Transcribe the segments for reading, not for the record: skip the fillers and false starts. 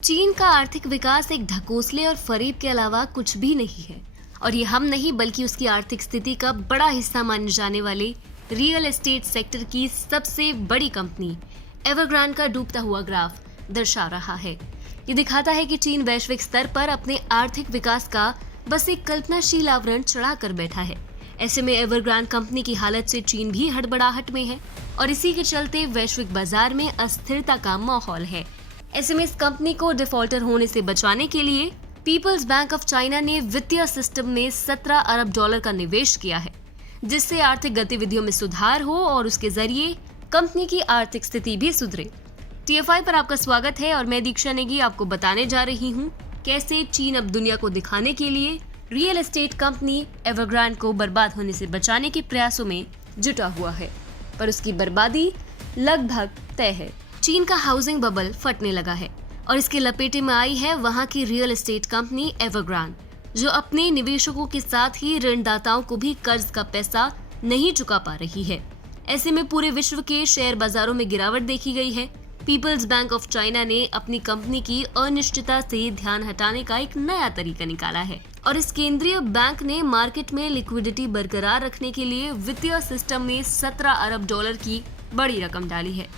चीन का आर्थिक विकास एक ढकोसले और फरेब के अलावा कुछ भी नहीं है। और ये हम नहीं बल्कि उसकी आर्थिक स्थिति का बड़ा हिस्सा माने जाने वाले रियल एस्टेट सेक्टर की सबसे बड़ी कंपनी एवरग्रांड का डूबता हुआ ग्राफ दर्शा रहा है। ये दिखाता है कि चीन वैश्विक स्तर पर अपने आर्थिक विकास का बस एक कल्पनाशील आवरण चढ़ा कर बैठा है। ऐसे में एवरग्रांड कंपनी की हालत से चीन भी हड़बड़ाहट में है और इसी के चलते वैश्विक बाजार में अस्थिरता का माहौल है। ऐसे में इस कंपनी को डिफॉल्टर होने से बचाने के लिए पीपल्स बैंक ऑफ चाइना ने वित्तीय सिस्टम में 17 अरब डॉलर का निवेश किया है, जिससे आर्थिक गतिविधियों में सुधार हो और उसके जरिए कंपनी की आर्थिक स्थिति भी सुधरे। TFI पर आपका स्वागत है और मैं दीक्षा नेगी आपको बताने जा रही हूँ कैसे चीन अब दुनिया को दिखाने के लिए रियल एस्टेट कंपनी एवरग्रांड को बर्बाद होने से बचाने के प्रयासों में जुटा हुआ है, पर उसकी बर्बादी लगभग तय है। चीन का हाउसिंग बबल फटने लगा है और इसके लपेटे में आई है वहां की रियल एस्टेट कंपनी एवरग्रांड, जो अपने निवेशकों के साथ ही ऋणदाताओं को भी कर्ज का पैसा नहीं चुका पा रही है। ऐसे में पूरे विश्व के शेयर बाजारों में गिरावट देखी गई है। पीपल्स बैंक ऑफ चाइना ने अपनी कंपनी की अनिश्चितता से ध्यान हटाने का एक नया तरीका निकाला है और इस केंद्रीय बैंक ने मार्केट में लिक्विडिटी बरकरार रखने के लिए वित्तीय सिस्टम में 17 अरब डॉलर की बड़ी रकम डाली है।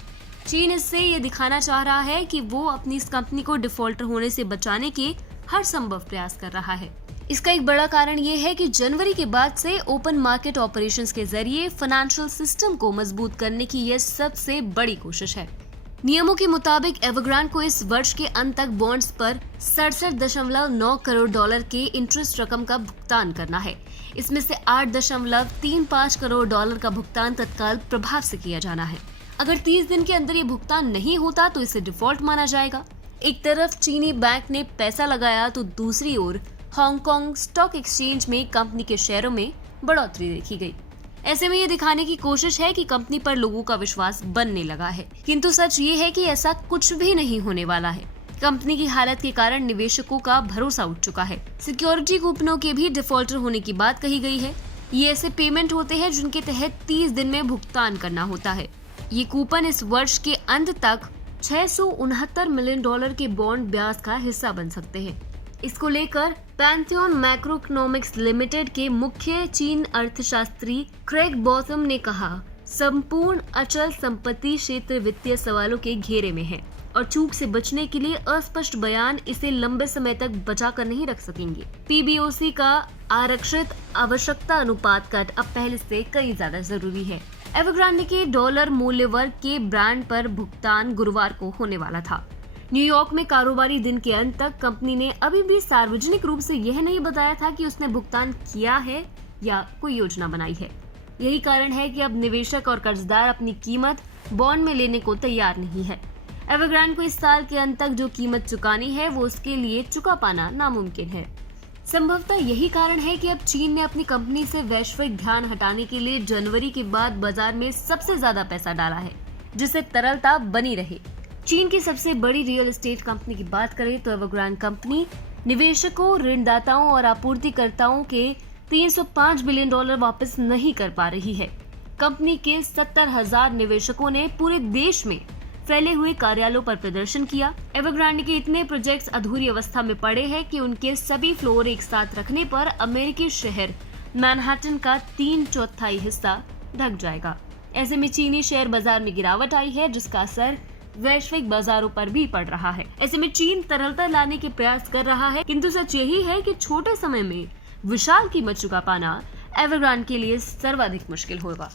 चीन इससे ये दिखाना चाह रहा है कि वो अपनी इस कंपनी को डिफॉल्टर होने से बचाने के हर संभव प्रयास कर रहा है। इसका एक बड़ा कारण ये है कि जनवरी के बाद से ओपन मार्केट ऑपरेशंस के जरिए फाइनेंशियल सिस्टम को मजबूत करने की यह सबसे बड़ी कोशिश है। नियमों के मुताबिक एवरग्रांड को इस वर्ष के अंत तक बॉन्ड्स पर 67.9 करोड़ डॉलर के इंटरेस्ट रकम का भुगतान करना है। इसमें से 8.35 करोड़ डॉलर का भुगतान तत्काल प्रभाव से किया जाना है। अगर 30 दिन के अंदर ये भुगतान नहीं होता तो इसे डिफॉल्ट माना जाएगा। एक तरफ चीनी बैंक ने पैसा लगाया तो दूसरी ओर हांगकांग स्टॉक एक्सचेंज में कंपनी के शेयरों में बढ़ोतरी देखी गई। ऐसे में ये दिखाने की कोशिश है कि कंपनी पर लोगों का विश्वास बनने लगा है, किंतु सच ये है कि ऐसा कुछ भी नहीं होने वाला है। कंपनी की हालत के कारण निवेशकों का भरोसा उठ चुका है। सिक्योरिटी कूपनों के भी डिफॉल्टर होने की बात कही गई है। ये ऐसे पेमेंट होते हैं जिनके तहत 30 दिन में भुगतान करना होता है। ये कूपन इस वर्ष के अंत तक 669 मिलियन डॉलर के बॉन्ड ब्याज का हिस्सा बन सकते हैं। इसको लेकर पैंथियन मैक्रोइकोनॉमिक्स लिमिटेड के मुख्य चीन अर्थशास्त्री क्रेग बॉथम ने कहा, संपूर्ण अचल संपत्ति क्षेत्र वित्तीय सवालों के घेरे में है और चूक से बचने के लिए अस्पष्ट बयान इसे लंबे समय तक बचा कर नहीं रख सकेंगे। PBOC का आरक्षित आवश्यकता अनुपात कट अब पहले से कई ज्यादा जरूरी है। एवरग्रांड के डॉलर मूल्य वर्ग के ब्रांड पर भुगतान गुरुवार को होने वाला था। न्यूयॉर्क में कारोबारी दिन के अंत तक कंपनी ने अभी भी सार्वजनिक रूप से यह नहीं बताया था कि उसने भुगतान किया है या कोई योजना बनाई है। यही कारण है कि अब निवेशक और कर्जदार अपनी कीमत बॉन्ड में लेने को तैयार नहीं है। एवरग्रांड को इस साल के अंत तक जो कीमत चुकानी है वो उसके लिए चुका पाना नामुमकिन है। संभवतः यही कारण है कि अब चीन ने अपनी कंपनी से वैश्विक ध्यान हटाने के लिए जनवरी के बाद बाजार में सबसे ज्यादा पैसा डाला है, जिससे तरलता बनी रहे। चीन की सबसे बड़ी रियल एस्टेट कंपनी की बात करें तो एवरग्रांड कंपनी निवेशकों, ऋणदाताओं और आपूर्तिकर्ताओं के 305 बिलियन डॉलर वापस नहीं कर पा रही है। कंपनी के 70,000 निवेशकों ने पूरे देश में फैले हुए कार्यालयों पर प्रदर्शन किया। एवरग्रांड के इतने प्रोजेक्ट्स अधूरी अवस्था में पड़े हैं कि उनके सभी फ्लोर एक साथ रखने पर अमेरिकी शहर मैनहट्टन का 3/4 हिस्सा ढक जाएगा। ऐसे में चीनी शेयर बाजार में गिरावट आई है, जिसका असर वैश्विक बाजारों पर भी पड़ रहा है। ऐसे में चीन तरलता लाने के प्रयास कर रहा है, किंतु सच यही है कि छोटे समय में विशाल कीमत चुका पाना एवरग्रांड के लिए सर्वाधिक मुश्किल होगा।